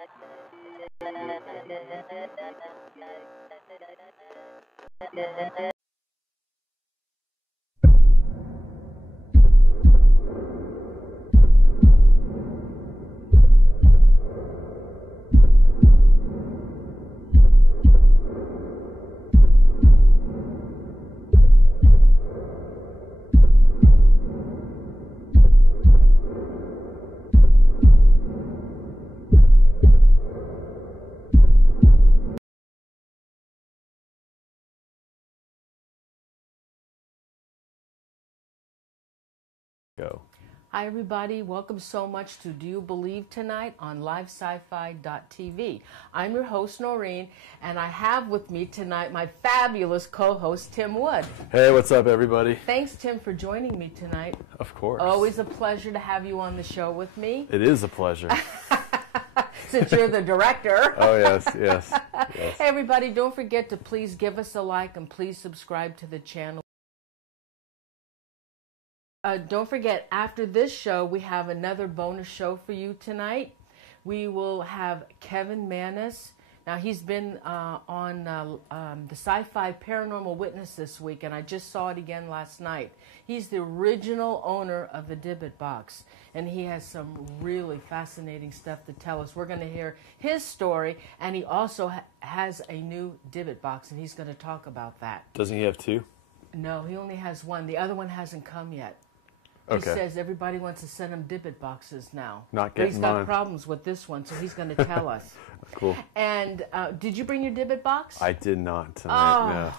Go. Hi everybody, welcome so much to Do You Believe Tonight on livesci-fi.tv. I'm your host Noreen, and I have with me tonight my fabulous co-host Tim Wood. Hey, what's up everybody? Thanks Tim for joining me tonight. Of course. Always a pleasure to have you on the show with me. It is a pleasure. Since you're the director. Oh yes, yes. Hey everybody, don't forget to please give us a like and please subscribe to the channel. Don't forget, after this show, we have another bonus show for you tonight. We will have Kevin Manis. Now, he's been on the Sci-Fi Paranormal Witness this week, and I just saw it again last night. He's the original owner of the Dybbuk box, and he has some really fascinating stuff to tell us. We're going to hear his story, and he also has a new Dybbuk box, and he's going to talk about that. Doesn't he have two? No, he only has one. The other one hasn't come yet. Okay. He says everybody wants to send him Dybbuk boxes now. Not but getting he's got mine. problems with this one, so he's going to tell us. Cool. And did you bring your Dybbuk box? I did not tonight. No.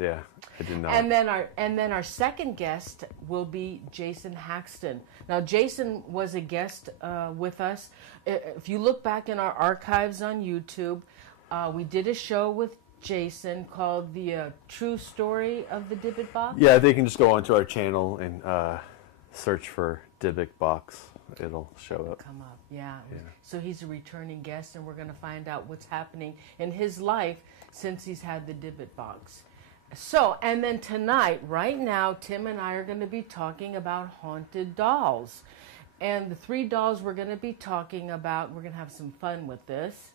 Yeah, I did not. And then our second guest will be Jason Haxton. Now, Jason was a guest with us. If you look back in our archives on YouTube, we did a show with Jason called The True Story of the Dybbuk box. Yeah, they can just go onto our channel and search for Dybbuk box. It'll show up. Come up, yeah. So he's a returning guest, and we're going to find out what's happening in his life since he's had the Dybbuk box. So, and then tonight, right now, Tim and I are going to be talking about haunted dolls. And the three dolls we're going to be talking about, we're going to have some fun with this,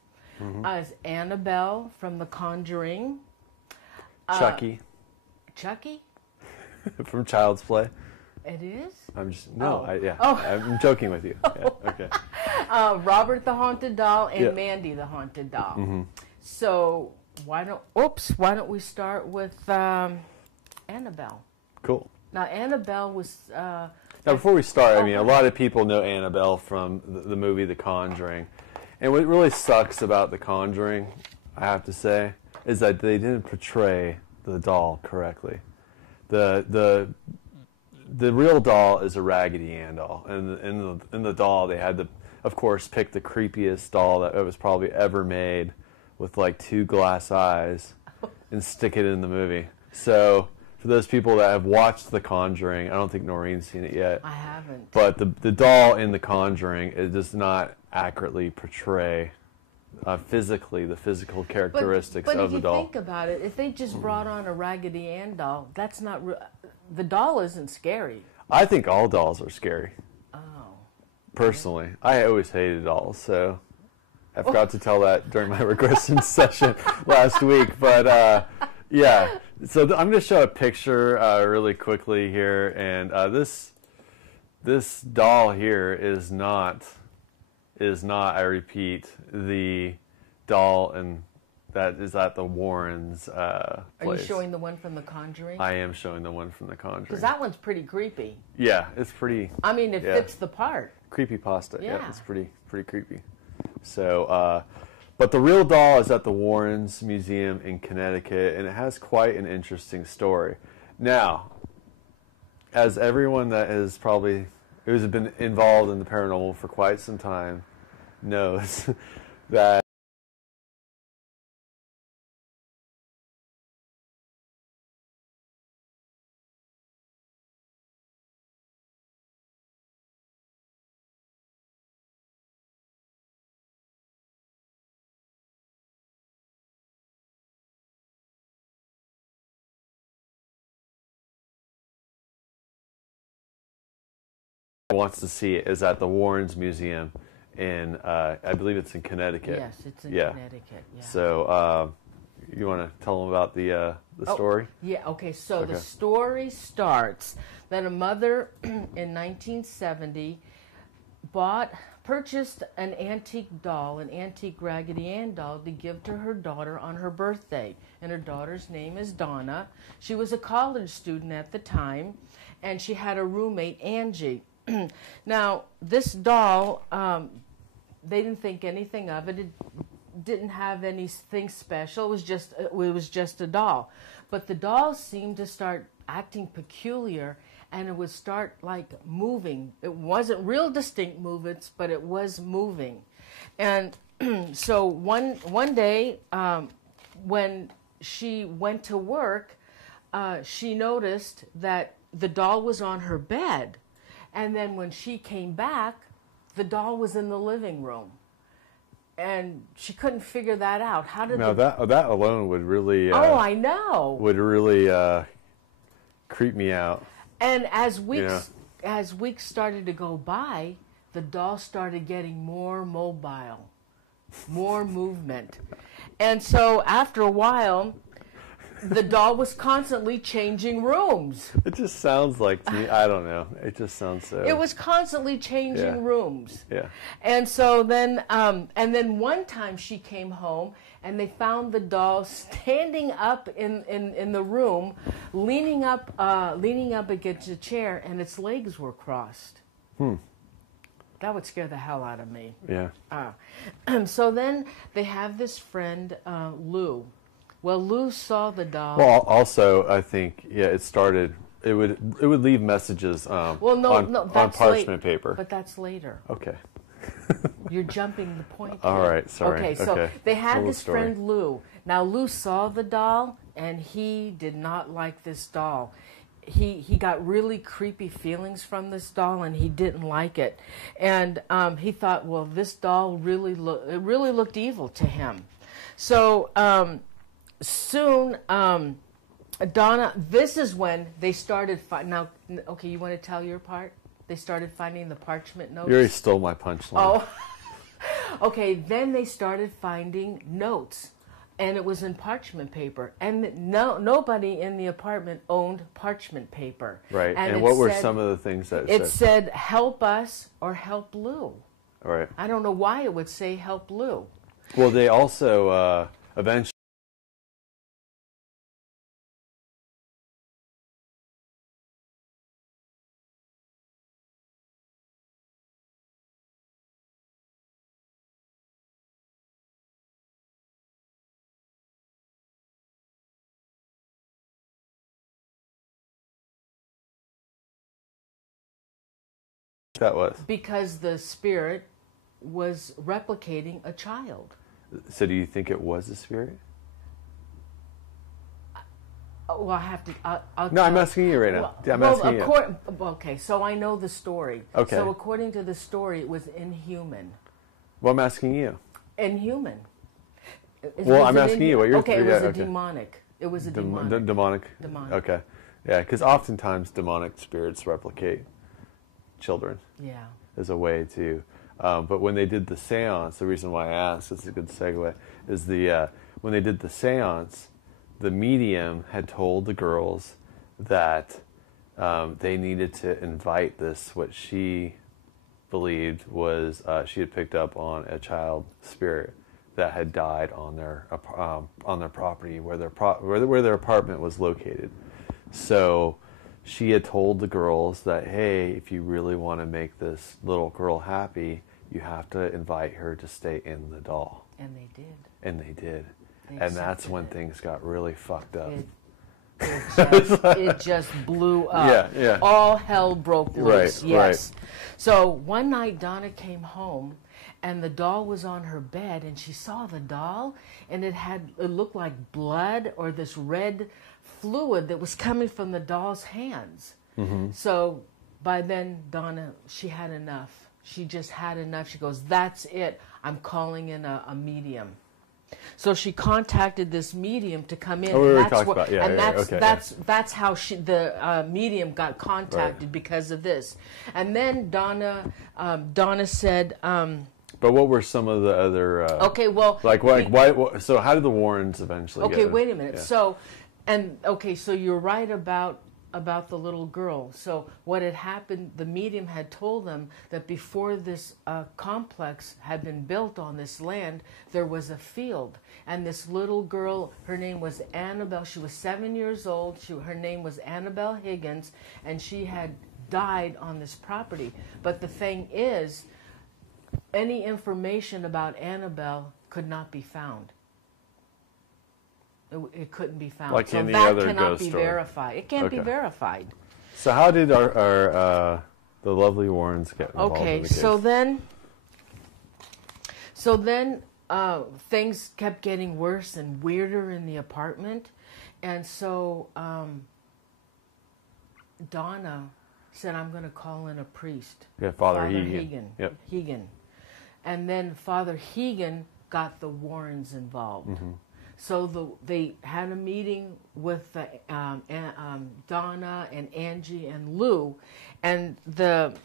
is Annabelle from The Conjuring. Chucky. Chucky? From Child's Play. It is? I'm just, no, Oh. I'm joking with you. Yeah, okay. Robert the Haunted Doll and Yeah. Mandy the Haunted Doll. So why don't we start with Annabelle? Cool. Now Annabelle was Now, before we start, I mean, a lot of people know Annabelle from the movie The Conjuring. And what really sucks about The Conjuring, I have to say, is that they didn't portray the doll correctly. The real doll is a Raggedy Ann doll, and in the doll they had to, of course, pick the creepiest doll that was probably ever made, with like two glass eyes, and stick it in the movie. So for those people that have watched The Conjuring, I don't think Noreen's seen it yet. I haven't. But the doll in The Conjuring, it does not accurately portray physically the physical characteristics of the doll. But if you think about it, if they just brought on a Raggedy Ann doll, that's not the doll isn't scary. I think all dolls are scary. Oh. Personally, I always hated dolls, so I forgot to tell that during my regression session last week. But yeah, so I'm going to show a picture really quickly here, and this doll here is not, I repeat, the doll that is at the Warrens' place. Are you showing the one from The Conjuring? I am showing the one from The Conjuring. Because that one's pretty creepy. Yeah, it's pretty. I mean, it fits the part. Creepypasta. Yeah. Yeah, it's pretty creepy. So, but the real doll is at the Warrens Museum in Connecticut, and it has quite an interesting story. Now, as everyone that has probably who's been involved in the paranormal for quite some time knows, that wants to see it is at the Warrens Museum in, I believe it's in Connecticut. Yes, it's in Connecticut. Yeah. So you want to tell them about the story? Yeah, okay. So the story starts that a mother in 1970 purchased an antique doll, an antique Raggedy Ann doll, to give to her daughter on her birthday. And her daughter's name is Donna. She was a college student at the time, and she had a roommate, Angie. Now, this doll, they didn't think anything of it. It didn't have anything special. It was just a doll. But the doll seemed to start acting peculiar, and it would start like moving. It wasn't real distinct movements, but it was moving. And so one day, when she went to work, she noticed that the doll was on her bed. And then when she came back, the doll was in the living room. And she couldn't figure that out. How did that alone would really I know. Would really creep me out. And as weeks started to go by, the doll started getting more mobile, more movement. And so after a while, the doll was constantly changing rooms. It just sounds like, to me, I don't know. It just sounds so. It was constantly changing rooms. Yeah. And so then, one time she came home and they found the doll standing up in the room, leaning up against a chair, and its legs were crossed. That would scare the hell out of me. Yeah. So then they have this friend, Lou. Well, Lou saw the doll. Well, also, I think, it started. It would leave messages on parchment paper. But that's later. Okay. You're jumping the point. All right, sorry. Okay, so they had this friend Lou. Now Lou saw the doll, and he did not like this doll. He got really creepy feelings from this doll, and he didn't like it. And he thought, well, this doll really looked evil to him. So soon, Donna, this is when they started now, okay, you want to tell your part? They started finding the parchment notes. You already stole my punchline. Oh, okay, then they started finding notes, and it was in parchment paper. And nobody in the apartment owned parchment paper. Right, and what were some of the things that it said? It said, help us or help Lou. Right. I don't know why it would say help Lou. Well, they also eventually... That was because the spirit was replicating a child. So do you think it was a spirit? Well, I have to. No, I'm asking you right now. I'm asking you. Okay, so I know the story. Okay. So according to the story, it was inhuman. Well, I'm asking you. Inhuman. Well, I'm asking you what you're. Okay, it was a demonic. It was a demonic. Demonic. Demonic. Okay. Yeah, because oftentimes demonic spirits replicate children. Yeah. As a way to, but when they did the seance, the reason why I asked, it's a good segue, is when they did the seance, the medium had told the girls that they needed to invite this, what she believed was, she had picked up on a child spirit that had died on their property where their apartment was located. So she had told the girls that, hey, if you really want to make this little girl happy, you have to invite her to stay in the doll. And they did. And they did. And that's when things got really fucked up. It just blew up. Yeah. All hell broke loose. Right, yes. right. So one night Donna came home, and the doll was on her bed, and she saw the doll, and it looked like blood or this red fluid that was coming from the doll's hands. Mm-hmm. So by then, Donna, she had enough. She just had enough. She goes, that's it. I'm calling in a medium. So she contacted this medium to come in. That's how the medium got contacted, right, because of this. And then Donna said, But what were some of the other? Okay, well, like why? So how did the Warrens eventually? Okay, get wait a minute. Yeah. So you're right about the little girl. So what had happened? The medium had told them that before this complex had been built on this land, there was a field, and this little girl, her name was Annabelle. She was 7 years old. Her name was Annabelle Higgins, and she had died on this property. But the thing is, any information about Annabelle could not be found. It couldn't be found. Like so any that other cannot ghost be story. verified. It can't be Okay. verified. So how did our the lovely Warrens get involved in Okay, the case? so then things kept getting worse and weirder in the apartment, and so Donna said, "I'm going to call in a priest." Yeah, Father Hegan. Yep. Hegan, and then Father Hegan got the Warrens involved. Mm-hmm. So they had a meeting with Donna and Angie and Lou, and the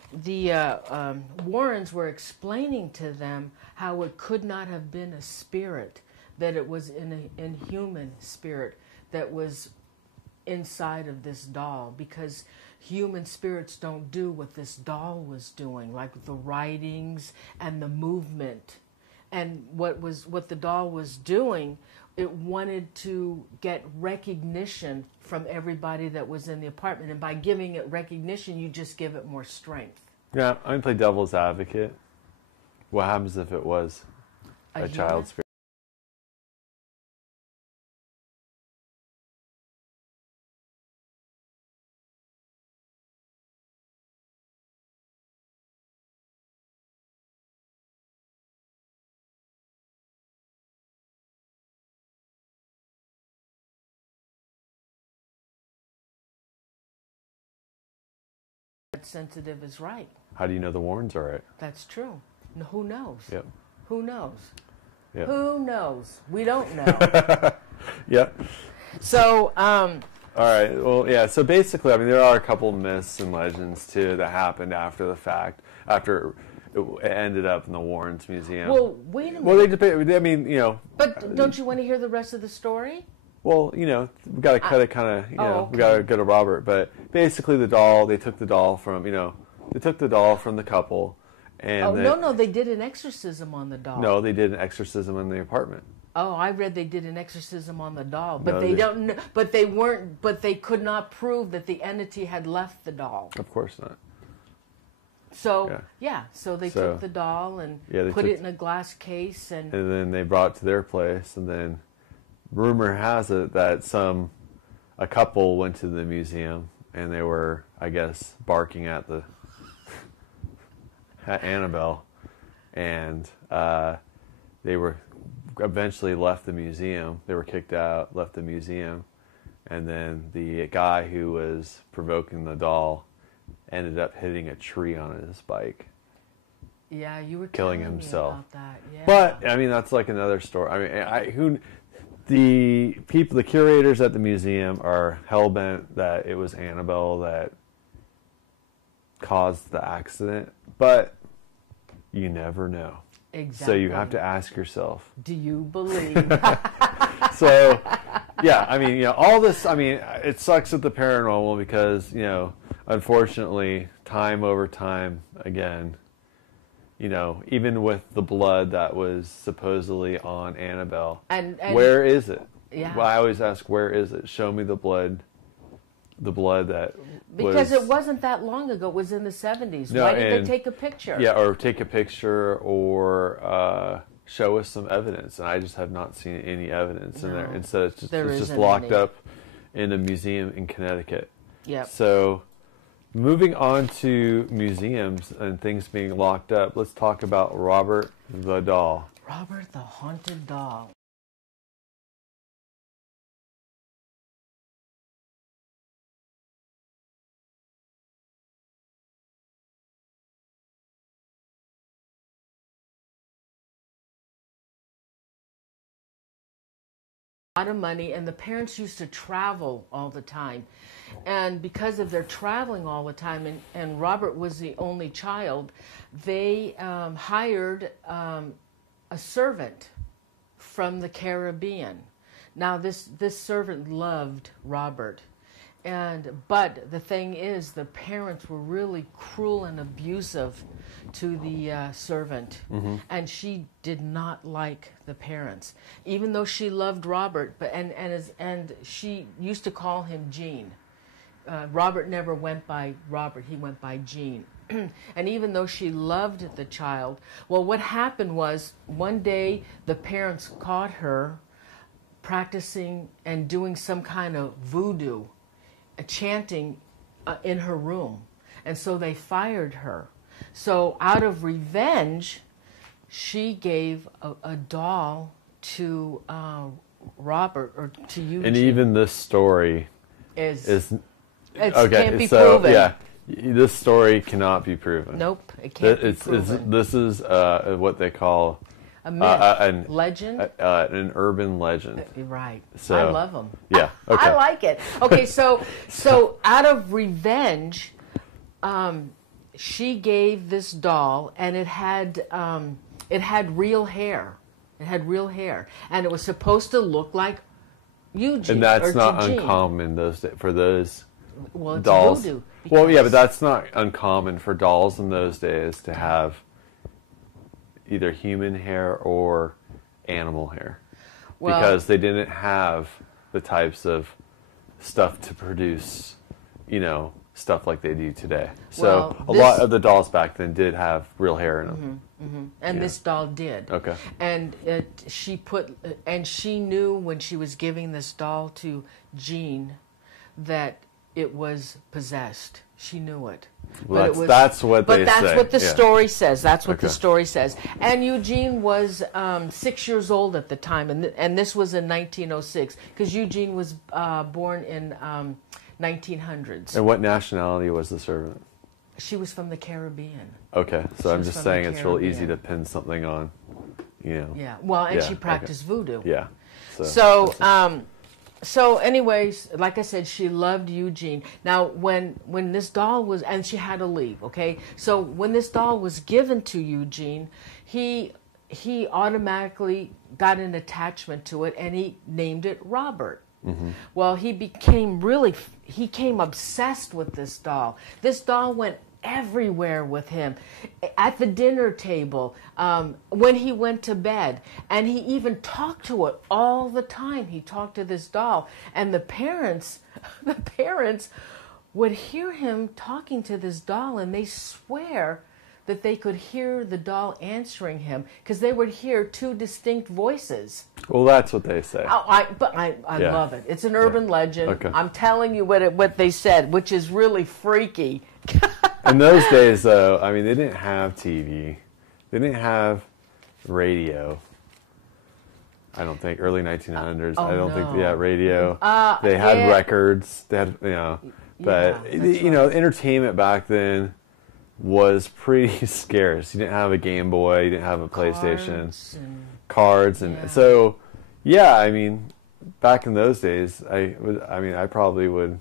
Warrens were explaining to them how it could not have been a spirit, that it was an inhuman spirit that was inside of this doll, because human spirits don't do what this doll was doing, like the writings and the movement. And what the doll was doing, it wanted to get recognition from everybody that was in the apartment. And by giving it recognition, you just give it more strength. Yeah, I'm gonna play devil's advocate. What happens if it was a child spirit? Sensitive is right. How do you know the Warrens are right? That's true. Who knows? Yep. Who knows? Yep. Who knows? We don't know. Yep. So, all right. Well, yeah. So basically, I mean, there are a couple myths and legends too that happened after the fact, after it ended up in the Warrens Museum. well, wait a minute. Well, I mean, you know. But don't you want to hear the rest of the story? Well, you know, we got to cut it kind of, you know, okay. we got to go to Robert. But basically, they took the doll from, the couple. And No, they did an exorcism on the doll. No, they did an exorcism in the apartment. Oh, I read they did an exorcism on the doll, but No, they don't. But they weren't. But they could not prove that the entity had left the doll. Of course not. So so they took the doll and put it in a glass case, and then they brought it to their place, and then rumor has it that a couple went to the museum and they were, I guess, barking at Annabelle, and they were eventually left the museum. They were kicked out, left the museum, and then the guy who was provoking the doll ended up hitting a tree on his bike. Yeah, you were killing telling himself. me about that. Yeah. But I mean, that's like another story. I mean, the curators at the museum are hell-bent that it was Annabelle that caused the accident, but you never know. Exactly. So you have to ask yourself, do you believe? So, yeah, I mean, you know, all this, I mean, it sucks with the paranormal because, you know, unfortunately, time over time, again, you know, even with the blood that was supposedly on Annabelle, and where is it? Yeah. Well, I always ask, where is it? Show me the blood that because it wasn't that long ago. It was in the 70s. No, Why did they take a picture? Yeah, or take a picture or show us some evidence. And I just have not seen any evidence in there. Instead, it's just locked up in a museum in Connecticut. Yep. So, moving on to museums and things being locked up, let's talk about Robert the Doll. Robert the Haunted Doll. lot of money, and the parents used to travel all the time. And because of their traveling all the time, and Robert was the only child, they hired a servant from the Caribbean. Now, this servant loved Robert. But the thing is, the parents were really cruel and abusive to the servant, and she did not like the parents, even though she loved Robert. And she used to call him Gene. Robert never went by Robert; he went by Gene. And even though she loved the child, well, what happened was one day the parents caught her practicing and doing some kind of voodoo, chanting in her room, and so they fired her. So out of revenge, she gave a doll to Robert, or to Eugene. And even this story is okay. Can't be so proven. yeah, this story cannot be proven. Nope, it can't be proven. This is what they call a myth, legend, an urban legend. Right. So, I love them. Yeah. Okay. I like it. Okay, so out of revenge, she gave this doll, and it had real hair. It had real hair, and it was supposed to look like Eugene. And that's or not Gene. uncommon for those Well, it's dolls. voodoo. Well, yeah, but that's not uncommon for dolls in those days to have either human hair or animal hair, because they didn't have the types of stuff to produce, stuff like they do today. So a lot of the dolls back then did have real hair in them. And this doll did. Okay. And she knew when she was giving this doll to Gene that it was possessed. She knew it. Well, that's what they say. But that's what the story says. That's what Okay. the story says. And Eugene was 6 years old at the time, and this was in 1906, because Eugene was born in 1900s. And what nationality was the servant? She was from the Caribbean. Okay, so She I'm was just from saying the it's real easy to Caribbean. pin something on, Yeah. Well, and Yeah, she practiced voodoo. Yeah. So anyways, like I said, she loved Eugene. Now, when this doll was, and she had to leave, okay? So when this doll was given to Eugene, he automatically got an attachment to it, and he named it Robert. Well, he became obsessed with this doll. This doll went everywhere with him, at the dinner table, when he went to bed, and he even talked to it all the time. He talked to this doll, and the parents would hear him talking to this doll, and they swear that they could hear the doll answering him, because they would hear two distinct voices. Well, that's what they say. I Yeah. love it. It's an urban legend. Okay. I'm telling you what they said, which is really freaky. In those days, though, I mean, they didn't have TV. They didn't have radio. I don't think. Early 1900s. I don't think, radio. They had records. They had, but, entertainment back then was pretty scarce. You didn't have a Game Boy. You didn't have a PlayStation. Cards. So, yeah, I mean, back in those days, I probably would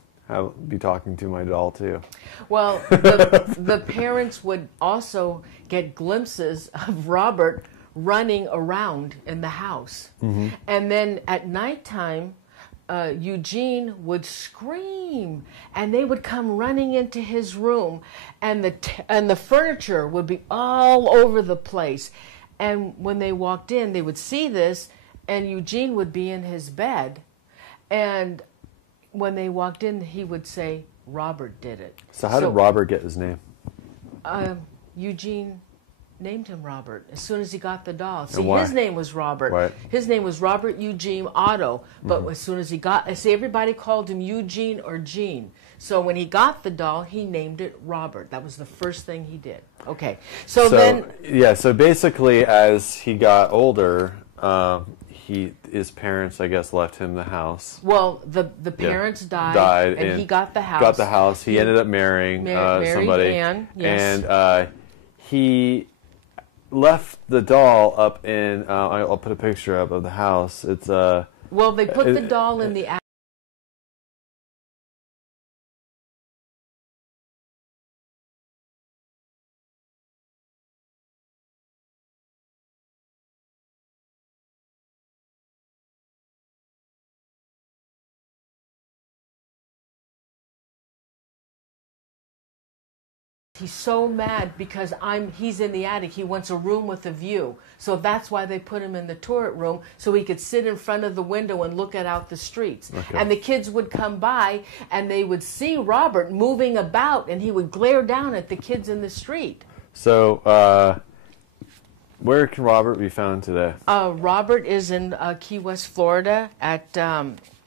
be talking to my doll too. Well, the parents would also get glimpses of Robert running around in the house. And then at nighttime, Eugene would scream, and they would come running into his room, and the furniture would be all over the place. And when they walked in, they would see this, and Eugene would be in his bed, and when they walked in, he would say, Robert did it. So how did Robert get his name? Eugene named him Robert as soon as he got the doll. See, why? his name was Robert. Right. His name was Robert Eugene Otto, but as soon as he got, everybody called him Eugene or Gene. So when he got the doll, he named it Robert. That was the first thing he did. Okay. So then... Yeah, so basically as he got older, his parents, I guess, left him the house. Well, the parents died, and he got the house. Got the house. He ended up marrying somebody. Anne, yes. And he left the doll up in, I'll put a picture up of the house. It's Well, they put the doll in the attic. He's so mad because he's in the attic. He wants a room with a view. So that's why they put him in the turret room, so he could sit in front of the window and look out the streets. Okay. And the kids would come by and they would see Robert moving about, and he would glare down at the kids in the street. So, where can Robert be found today? Robert is in Key West, Florida at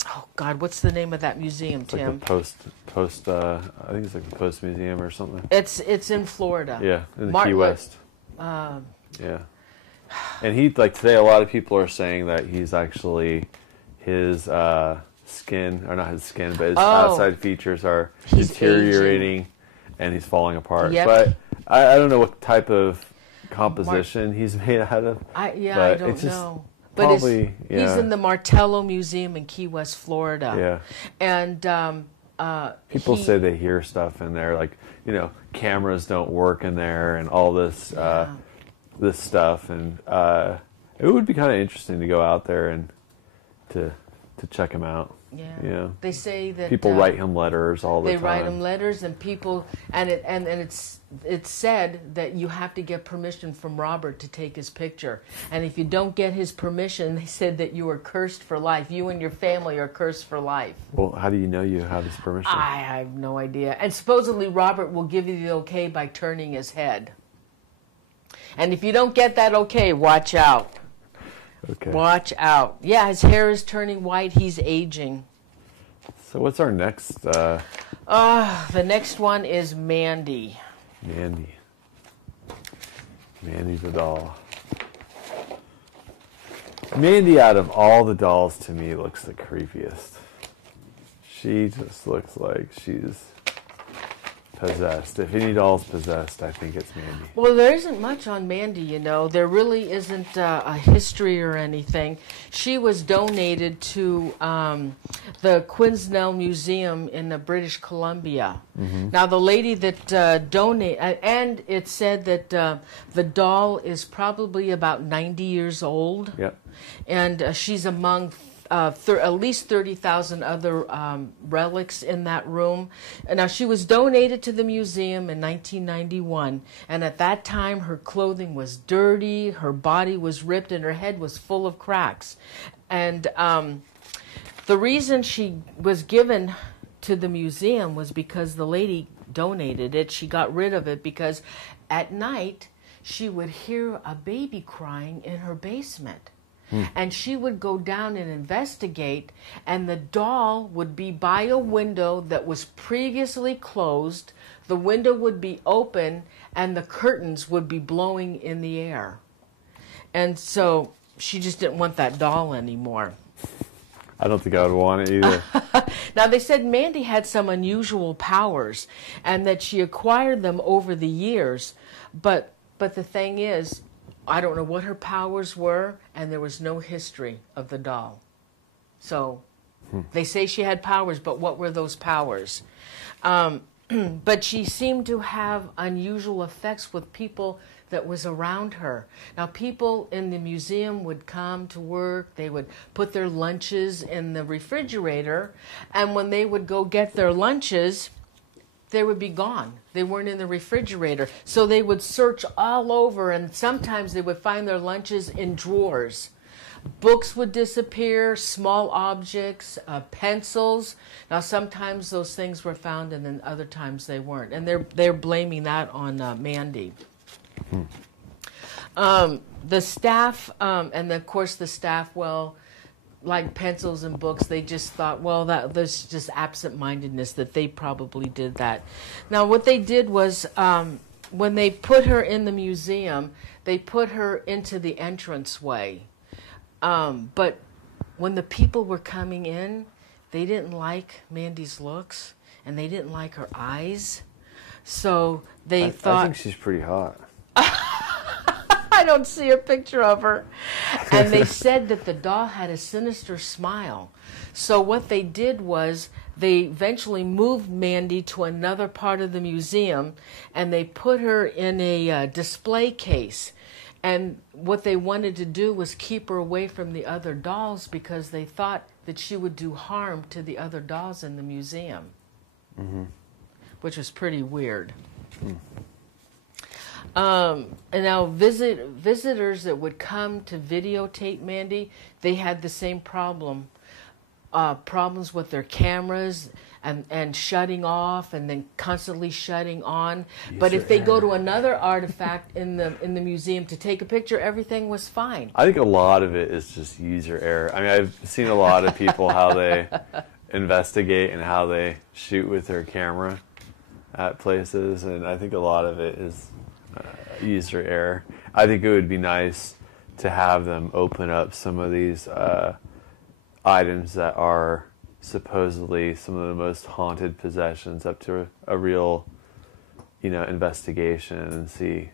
oh God, what's the name of that museum, it's Tim? Like the Post. I think it's like the Post Museum or something. It's in Florida. Yeah, in the Key West. Yeah, and today, a lot of people are saying that he's actually his skin, or not his skin, but his outside features are deteriorating, aging. And he's falling apart. Yep. But I don't know what type of composition he's made out of. I don't know. But probably, he's in the Martello Museum in Key West, Florida. Yeah. And people say they hear stuff in there, like, cameras don't work in there and all this this stuff. And it would be kind of interesting to go out there and to check him out. Yeah. They say that people write him letters all the time. They write him letters, and people, and it's said that you have to get permission from Robert to take his picture. And if you don't get his permission, they said that you are cursed for life. You and your family are cursed for life. Well, how do you know you have his permission? I have no idea. And supposedly Robert will give you the okay by turning his head. And if you don't get that okay, watch out. Okay. Watch out. Yeah, his hair is turning white. He's aging. So what's our next? The next one is Mandy. Mandy the doll. Mandy, out of all the dolls, to me, looks the creepiest. She just looks like she's possessed. If any doll's possessed, I think it's Mandy. Well, there isn't much on Mandy, There really isn't a history or anything. She was donated to the Quinsnell Museum in British Columbia. Mm-hmm. Now, the lady that donated, and it said that the doll is probably about 90 years old. Yep. And she's among at least 30,000 other relics in that room. And now, she was donated to the museum in 1991, and at that time her clothing was dirty, her body was ripped, and her head was full of cracks. And the reason she was given to the museum was because the lady donated it. She got rid of it because at night she would hear a baby crying in her basement. And she would go down and investigate, and the doll would be by a window that was previously closed. The window would be open, and the curtains would be blowing in the air. And so she just didn't want that doll anymore. I don't think I would want it either. Now, they said Mandy had some unusual powers, and that she acquired them over the years. But the thing is, I don't know what her powers were, and there was no history of the doll. So they say she had powers, but what were those powers? But she seemed to have unusual effects with people that was around her. Now, people in the museum would come to work. They would put their lunches in the refrigerator, and when they would go get their lunches, they would be gone. They weren't in the refrigerator. So they would search all over, and sometimes they would find their lunches in drawers. Books would disappear, small objects, pencils. Now, sometimes those things were found, and then other times they weren't. And they're blaming that on Mandy. The staff, and of course the staff, well, like pencils and books, they just thought, well, there's just absent-mindedness that they probably did that. Now, what they did was, when they put her in the museum, they put her into the entranceway. But when the people were coming in, they didn't like Mandy's looks, and they didn't like her eyes. So they thought... I think she's pretty hot. I don't see a picture of her. And they said that the doll had a sinister smile. So what they did was they eventually moved Mandy to another part of the museum, and they put her in a display case. And what they wanted to do was keep her away from the other dolls because they thought that she would do harm to the other dolls in the museum, which was pretty weird. And now visitors that would come to videotape Mandy, they had the same problem. Problems with their cameras and shutting off and then constantly shutting on. But if they go to another artifact in the museum to take a picture, everything was fine. I think a lot of it is just user error. I mean, I've seen a lot of people how they investigate and how they shoot with their camera at places, and I think a lot of it is user error. I think it would be nice to have them open up some of these items that are supposedly some of the most haunted possessions up to a real, investigation and see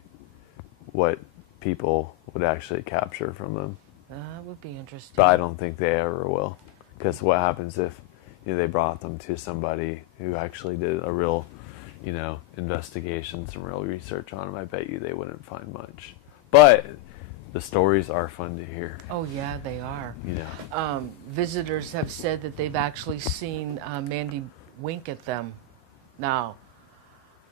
what people would actually capture from them. That would be interesting. But I don't think they ever will, because what happens if they brought them to somebody who actually did a real, investigation, some real research on them? I bet you they wouldn't find much. But the stories are fun to hear. Oh, yeah, they are. Visitors have said that they've actually seen Mandy wink at them. Now,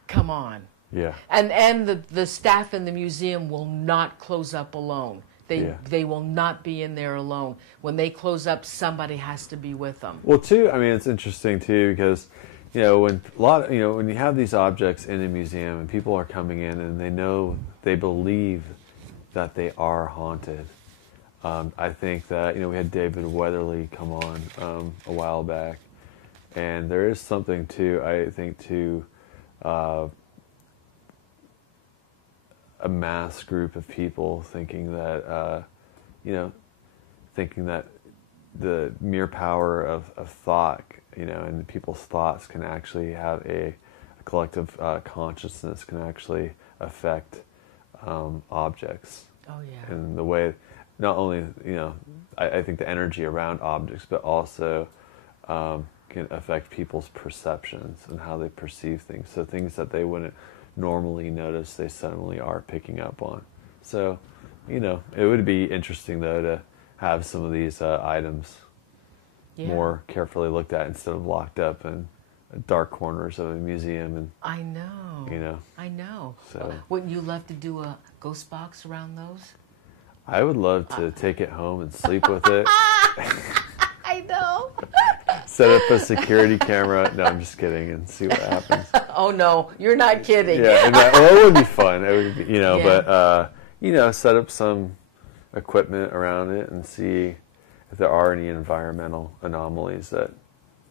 come on. Yeah. And the staff in the museum will not close up alone. They will not be in there alone. When they close up, somebody has to be with them. Well, too, I mean, it's interesting, too, because, when you have these objects in a museum and people are coming in and they believe that they are haunted. I think that, we had David Weatherly come on a while back, and there is something to a mass group of people thinking that, the mere power of thought, and people's thoughts can actually have a collective consciousness, can actually affect objects. Oh, yeah. And the way, not only, I think the energy around objects, but also can affect people's perceptions and how they perceive things. So things that they wouldn't normally notice, they suddenly are picking up on. So, it would be interesting, though, to have some of these items more carefully looked at instead of locked up in dark corners of a museum. And I know. I know. So, wouldn't you love to do a ghost box around those? I would love to take it home and sleep with it. I know. Set up a security camera. No, I'm just kidding, and see what happens. Oh no, you're not kidding. Yeah, it would be fun. It would be, but set up some equipment around it and see if there are any environmental anomalies that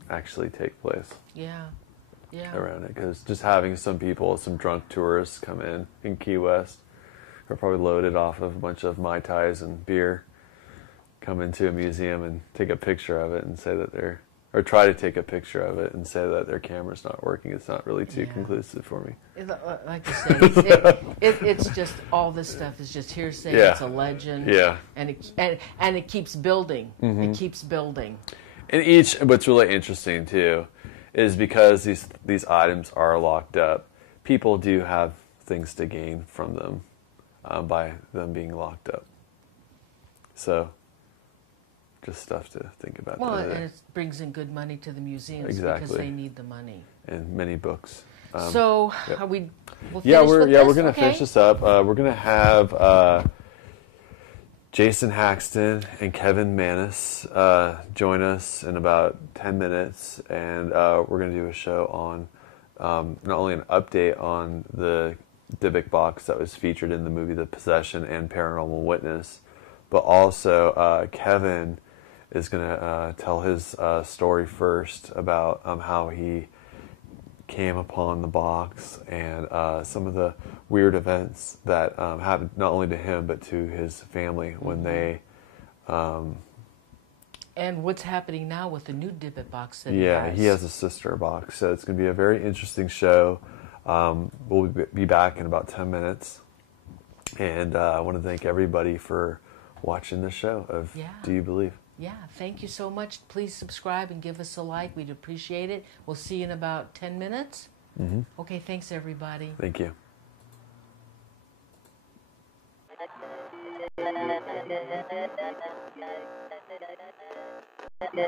actually take place. Yeah. Around it, because just having some drunk tourists come in Key West, who are probably loaded off of a bunch of Mai Tais and beer, come into a museum and take a picture of it and say that or try to take a picture of it and say that their camera's not working. It's not really too conclusive for me. Like you say, it's just all this stuff is just hearsay. Yeah. It's a legend. Yeah. And it keeps building. Mm-hmm. It keeps building. And what's really interesting too, is because these items are locked up, people do have things to gain from them by them being locked up. So, just stuff to think about. Well, and it brings in good money to the museums. Exactly. Because they need the money. And many books. So, yep. Are we? We'll we're going to finish this up. We're going to have Jason Haxton and Kevin Manis join us in about 10 minutes, and we're going to do a show on not only an update on the Dybbuk box that was featured in the movie The Possession and Paranormal Witness, but also Kevin is going to tell his story first about how he came upon the box and some of the weird events that happened not only to him but to his family when they and what's happening now with the new Dybbuk box that he has a sister box, so it's going to be a very interesting show. We'll be back in about 10 minutes, And I want to thank everybody for watching the show of Do You Believe? Yeah, thank you so much. Please subscribe and give us a like. We'd appreciate it. We'll see you in about 10 minutes. Mm-hmm. Okay, thanks, everybody. Thank you.